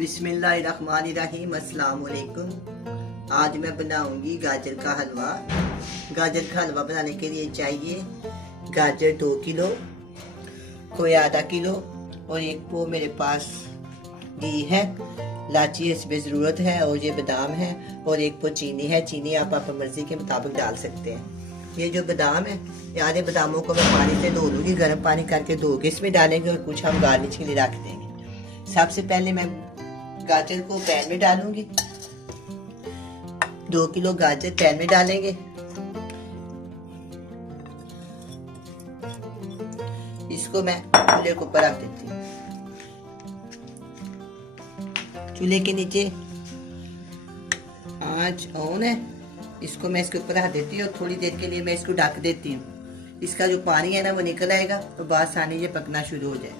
बिस्मिल्लाहिर्रहमानिर्रहीम। अस्सलाम वालेकुम। आज मैं बनाऊंगी गाजर का हलवा। गाजर का हलवा बनाने के लिए चाहिए गाजर 2 किलो, खोया आधा किलो और एक वो मेरे पास घी है, लाची इसमें ज़रूरत है और ये बादाम है और एक वो चीनी है। चीनी आप अपनी मर्जी के मुताबिक डाल सकते हैं। ये जो बादाम है, ये आधे बादामों को मैं पानी से धो लूँगी, गर्म पानी करके धो के इसमें डालेंगे और कुछ हम गार्निश के लिए रख देंगे। सबसे पहले मैं गाजर को पैन में डालूंगी। 2 किलो गाजर पैन में डालेंगे। इसको मैं चूल्हे के ऊपर रख देती हूँ। चूल्हे के नीचे आंच ऑन है, इसको मैं इसके ऊपर रख देती हूँ और थोड़ी देर के लिए मैं इसको ढक देती हूँ। इसका जो पानी है ना वो निकल आएगा तो बाद आसानी से पकना शुरू हो जाए।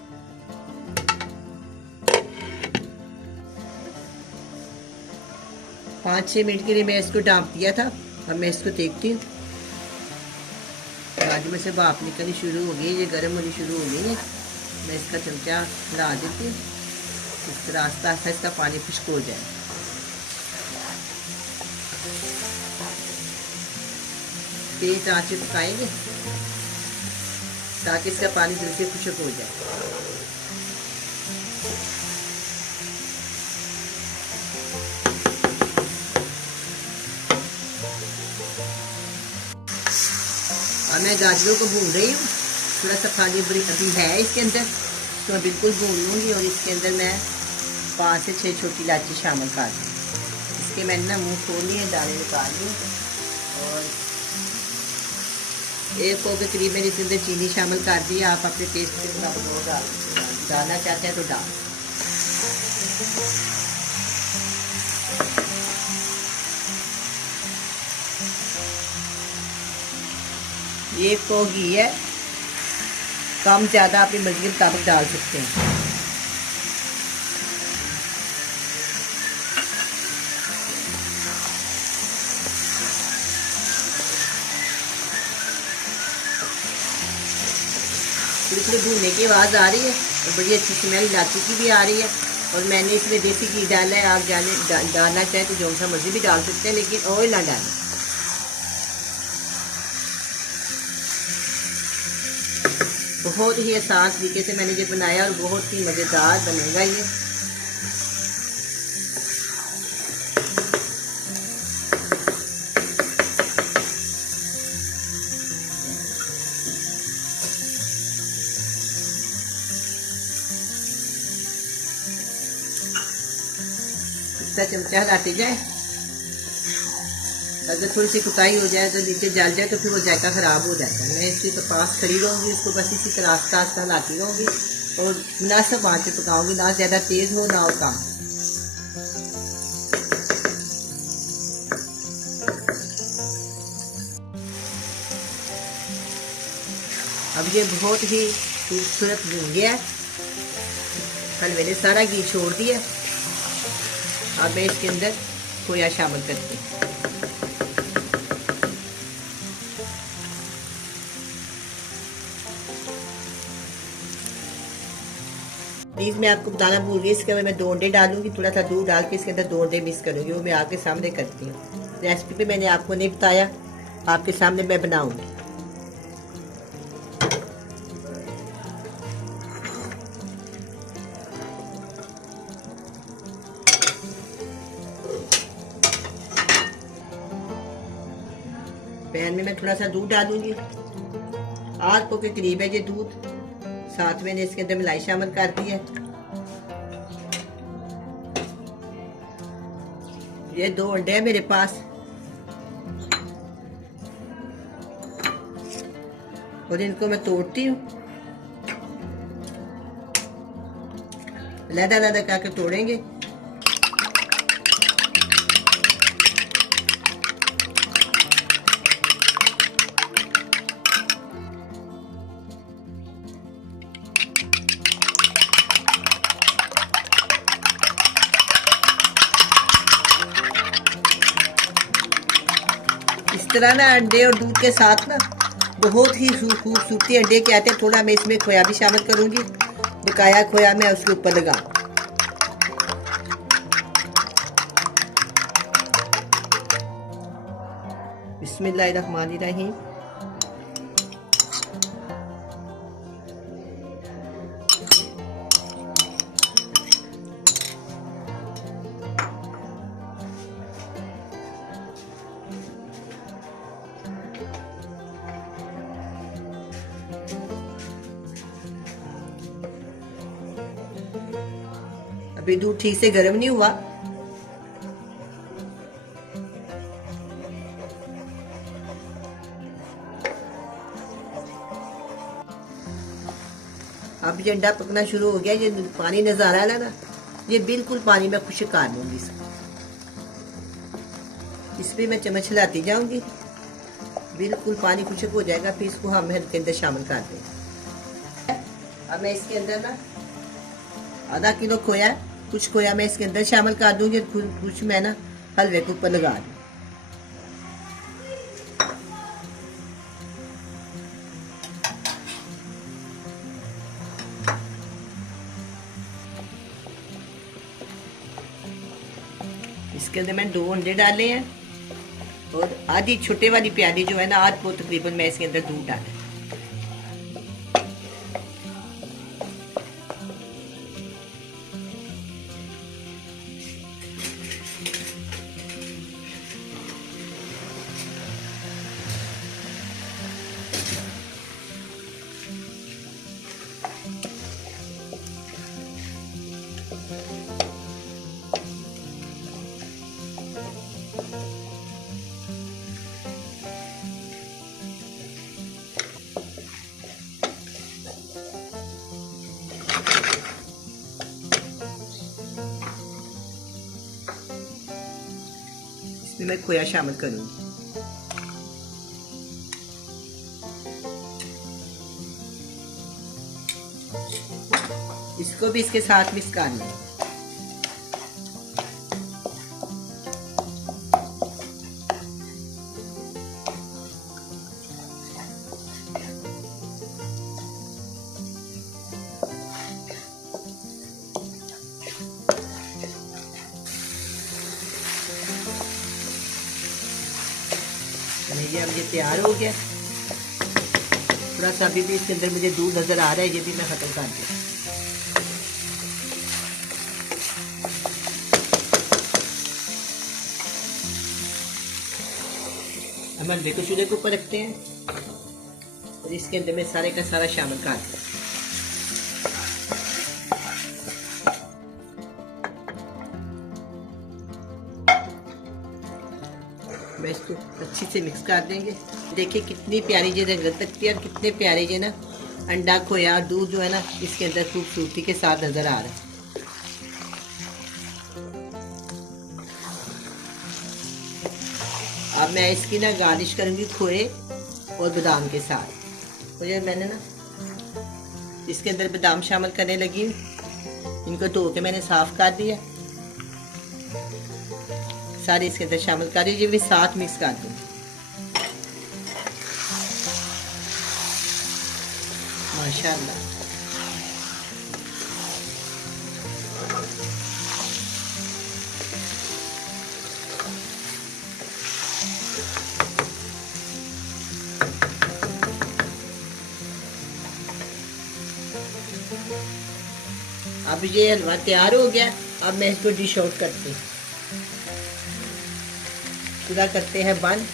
5-6 मिनट के लिए मैं इसको ढाँप दिया था। अब मैं इसको देखती हूँ, गाजर में से भाप निकलनी शुरू हो गई, ये गर्म होनी शुरू हो गई है। मैं इसका चमचा हिला देती हूँ, इस तरह आस्ता आस्ता इसका पानी खुश्क हो जाए। तेज आंच पे पकाएंगे ताकि इसका पानी जल्दी से खुश्क हो जाए। मैं गाजरों को भून रही हूँ, थोड़ा सा पानी अभी है इसके अंदर, तो मैं बिल्कुल भून लूँगी और इसके अंदर मैं 5 से 6 छोटी इलायची शामिल कर दूँ। इसके मैंने ना मुँह खोल लिए, दाने निकाल लिए और 1 को के करीब मैंने इसके अंदर चीनी शामिल कर दी। आप अपने टेस्ट के मुताबिक डालना चाहते हैं तो डाल। ये को घी है, कम ज़्यादा अपनी मर्जी के मुताबिक डाल सकते हैं। थोड़ी भूनने की आवाज़ आ रही है और बड़ी अच्छी स्मेल इलायची की भी आ रही है। और मैंने इसमें देसी घी डाला है। आप डालना चाहें तो जो सा मर्जी भी डाल सकते हैं, लेकिन ऑयल ना डालें। बहुत ही आसान तरीके से मैंने ये बनाया और बहुत ही मज़ेदार बनेगा ये। इसका चमचा हलाते जाए, अगर थोड़ी सी कुताई हो जाए तो नीचे जल जाए तो फिर वो जायका ख़राब हो जाएगा। मैं इसके पास खड़ी रहूँगी, इसको बस इसी तरह आस्ता आस्ता हिलाती रहूँगी और मुनासिब आंच पे पकाऊँगी, ना ज़्यादा तेज़ हो ना और कम। अब ये बहुत ही खूबसूरत बन गया है। कल मैंने सारा घी छोड़ दिया। अब मैं इसके अंदर खोया शामिल करती हूँ। प्लीज़ मैं आपको बताना भूल गई, इसके अंदर मैं 2 अंडे डालूंगी। थोड़ा सा दूध डाल के इसके अंदर 2 अंडे मिक्स करूंगी, वो मैं आपके सामने करती हूँ। रेसिपी पे मैंने आपको नहीं बताया, आपके सामने मैं बनाऊंगी। पैन में मैं थोड़ा सा दूध डालूंगी, 8 को के करीब है ये दूध। साथ मैंने इसके अंदर मलाई शामिल कर दी है। ये 2 अंडे हैं मेरे पास और इनको मैं तोड़ती हूँ। अलग-अलग करके तोड़ेंगे। इस तरह ना अंडे और दूध के साथ ना बहुत ही खूबसूरती अंडे के आते हैं। थोड़ा मैं इसमें खोया भी शामिल करूंगी, पकाया खोया मैं उसके ऊपर लगा। बिस्मिल्लाहिर्रहमानिर्रहीम। अभी दूध ठीक से गर्म नहीं हुआ। अब ये अंडा पकना शुरू हो गया। ये पानी नजर आ रहा है ना, ये बिल्कुल पानी में खुश्क कर दूंगी इसको। इस पे मैं चम्मच हिलाती जाऊंगी, बिल्कुल पानी खुश्क हो जाएगा। फिर इसको हम इसके अंदर शामिल कर देंगे। अब मैं इसके अंदर ना आधा किलो खोया, कुछ खोया मैं इसके अंदर शामिल कर दूंगी। कुछ मैं ना हलवे के ऊपर लगा दूँ। इसके अंदर मैंने 2 अंडे डाले हैं और आधी छोटे वाली प्याली जो है ना, आध को तकरीबन मैं इसके अंदर दूध डाला। इसमें मैं खोया शामिल करूंगी। इसको भी इसके साथ मिक्स कर लें। ये अब ये तैयार हो गया। थोड़ा सा अभी भी इसके अंदर मुझे दूध नजर आ रहा है, ये भी मैं खत्म कर दूँ। हम अंडे को चूल्हे के ऊपर रखते हैं और इसके अंदर में सारे का सारा शामिल कर दें। मैं इसको अच्छी से मिक्स कर देंगे। देखिए कितनी प्यारी ये रंगत लगती है और कितने प्यारे ये ना अंडा खोया दूध जो है ना इसके अंदर खूबसूरती के साथ नजर आ रहा है। अब मैं इसकी ना गार्निश करूंगी खोए और बादाम के साथ। तो ये मैंने ना इसके अंदर बादाम शामिल करने लगी। इनको धो के मैंने साफ कर दिया। सारे इसके अंदर शामिल कर दीजिए, भी साथ मिक्स कर दूँ। माशाल्लाह अब ये हलवा तैयार हो गया। अब मैं इसको डिश आउट करती हूँ। पूरा करते हैं बंद।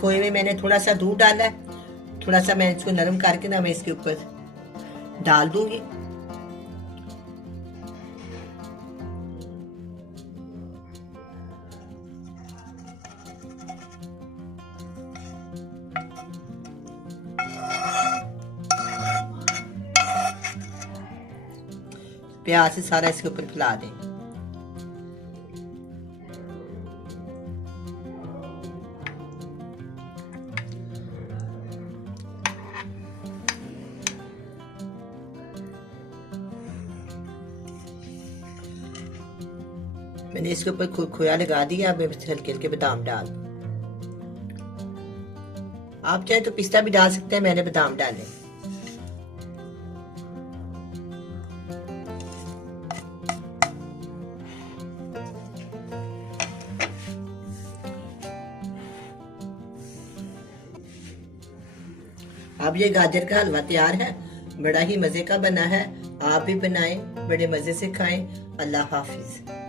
खोए में मैंने थोड़ा सा दूध डाला है। थोड़ा सा मैं इसको नरम करके ना मैं इसके ऊपर डाल दूंगी। प्याज से सारा इसके ऊपर फैला दें। मैंने इसके ऊपर खोया लगा दिया। अब हल्के हल्के बादाम डाल। आप चाहे तो पिस्ता भी डाल सकते हैं, मैंने बादाम डाले। अब ये गाजर का हलवा तैयार है, बड़ा ही मजे का बना है। आप भी बनाएं, बड़े मजे से खाएं। अल्लाह हाफिज।